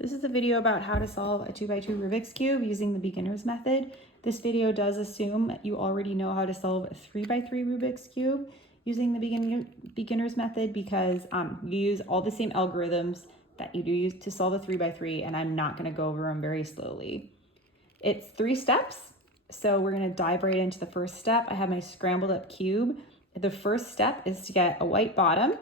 This is a video about how to solve a 2x2 Rubik's Cube using the beginner's method. This video does assume you already know how to solve a 3x3 Rubik's Cube using the beginner's method because you use all the same algorithms that you do use to solve a 3x3, and I'm not going to go over them very slowly. It's 3 steps, so we're going to dive right into the first step. I have my scrambled up cube. The first step is to get a white bottom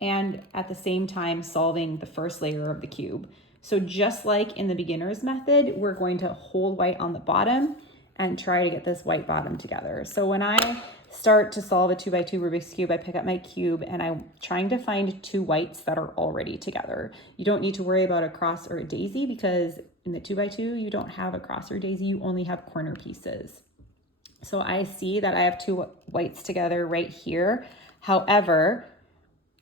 and at the same time solving the first layer of the cube. So just like in the beginner's method, we're going to hold white on the bottom and try to get this white bottom together. So when I start to solve a 2x2 Rubik's Cube, I pick up my cube and I'm trying to find 2 whites that are already together. You don't need to worry about a cross or a daisy because in the 2x2, you don't have a cross or daisy, you only have corner pieces. So I see that I have 2 whites together right here. However,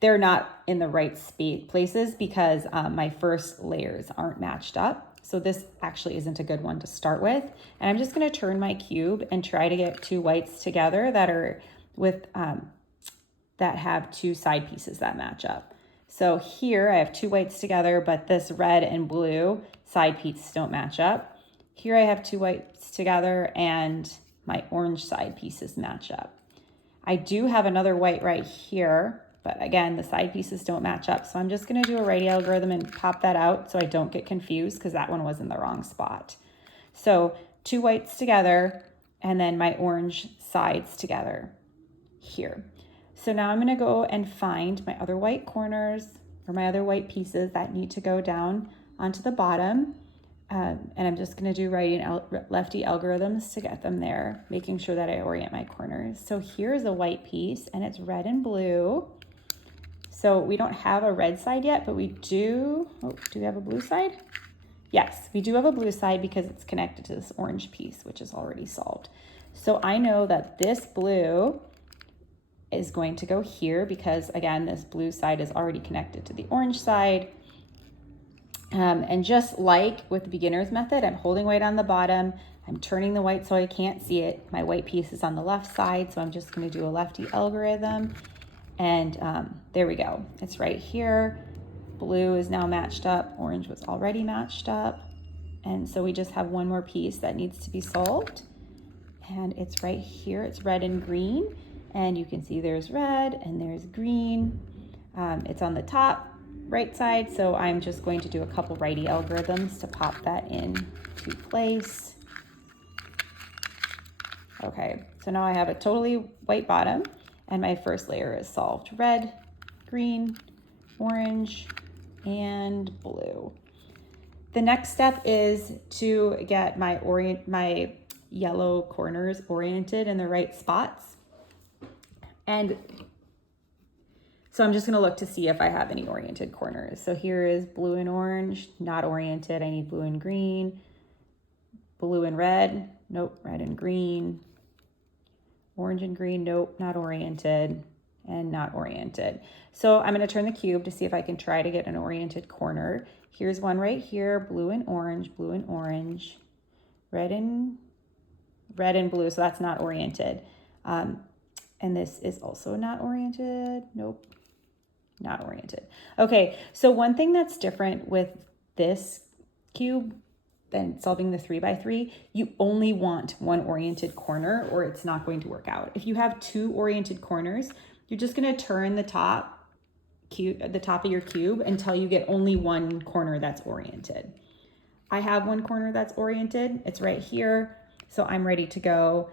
they're not in the right places because my first layers aren't matched up. So this actually isn't a good one to start with. And I'm just gonna turn my cube and try to get 2 whites together that are with, that have 2 side pieces that match up. So here I have 2 whites together, but this red and blue side pieces don't match up. Here I have 2 whites together and my orange side pieces match up. I do have another white right here, but again, the side pieces don't match up. So I'm just gonna do a righty algorithm and pop that out so I don't get confused because that one was in the wrong spot. So 2 whites together and then my orange sides together here. So now I'm gonna go and find my other white corners or my other white pieces that need to go down onto the bottom. And I'm just gonna do righty and lefty algorithms to get them there, making sure that I orient my corners. So here's a white piece and it's red and blue. So we don't have a red side yet, but we do, do we have a blue side? Yes, we do have a blue side because it's connected to this orange piece, which is already solved. So I know that this blue is going to go here because again, this blue side is already connected to the orange side. And just like with the beginner's method, I'm holding white on the bottom. I'm turning the white so I can't see it. My white piece is on the left side, so I'm just gonna do a lefty algorithm. And there we go. It's right here. Blue is now matched up. Orange was already matched up. And so we just have one more piece that needs to be solved. And it's right here. It's red and green. And you can see there's red and there's green. It's on the top right side. So I'm just going to do a couple righty algorithms to pop that in to place. Okay, so now I have a totally white bottom. And my first layer is solved. Red, green, orange, and blue. The next step is to get my yellow corners oriented in the right spots. And so I'm just gonna look to see if I have any oriented corners. So here is blue and orange, not oriented. I need blue and green. Blue and red, nope, red and green. Orange and green, nope, not oriented, and not oriented. So I'm gonna turn the cube to see if I can try to get an oriented corner. Here's one right here, blue and orange, red and blue, so that's not oriented. And this is also not oriented, nope, not oriented. Okay, so one thing that's different with this cube than solving the 3x3, you only want one oriented corner or it's not going to work out. If you have 2 oriented corners, you're just gonna turn the top of your cube until you get only one corner that's oriented. I have one corner that's oriented, it's right here, so I'm ready to go.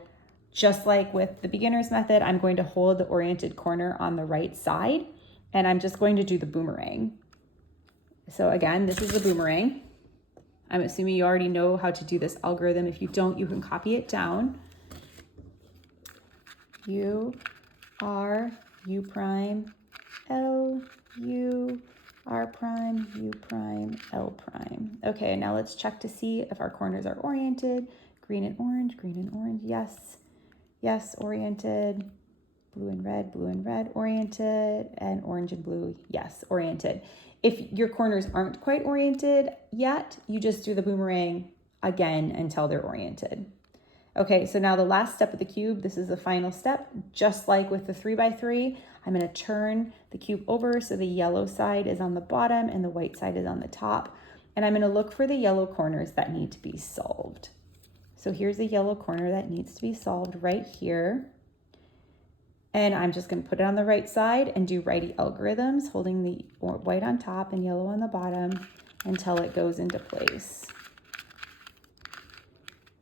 Just like with the beginner's method, I'm going to hold the oriented corner on the right side and I'm just going to do the boomerang. So again, this is the boomerang. I'm assuming you already know how to do this algorithm. If you don't, you can copy it down. U, R, U prime, L, U, R prime, U prime, L prime. Okay, now let's check to see if our corners are oriented. Green and orange, yes. Yes, oriented. Blue and red, oriented. And orange and blue, yes, oriented. If your corners aren't quite oriented yet, you just do the boomerang again until they're oriented. Okay, so now the last step of the cube, this is the final step. Just like with the 3x3, I'm gonna turn the cube over so the yellow side is on the bottom and the white side is on the top. and I'm gonna look for the yellow corners that need to be solved. So here's a yellow corner that needs to be solved right here. And I'm just gonna put it on the right side and do righty algorithms, holding the white on top and yellow on the bottom until it goes into place.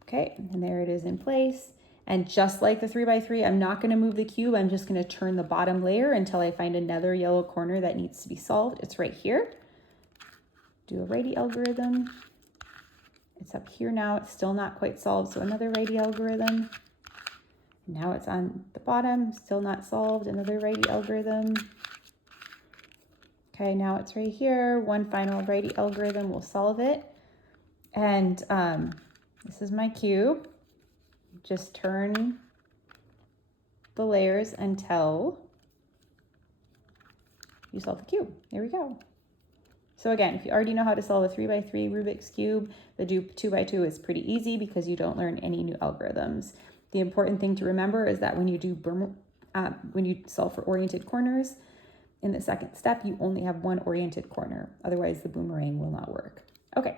Okay, and there it is in place. And just like the 3x3, I'm not gonna move the cube, I'm just gonna turn the bottom layer until I find another yellow corner that needs to be solved. It's right here. Do a righty algorithm. It's up here now, it's still not quite solved, so another righty algorithm. Now it's on the bottom, still not solved, another righty algorithm. Okay, now it's right here. One final righty algorithm will solve it. And this is my cube. Just turn the layers until you solve the cube. There we go. So again, if you already know how to solve a 3x3 Rubik's Cube, the 2x2 is pretty easy because you don't learn any new algorithms. The important thing to remember is that when you solve for oriented corners, in the second step, you only have one oriented corner. Otherwise, the boomerang will not work. Okay.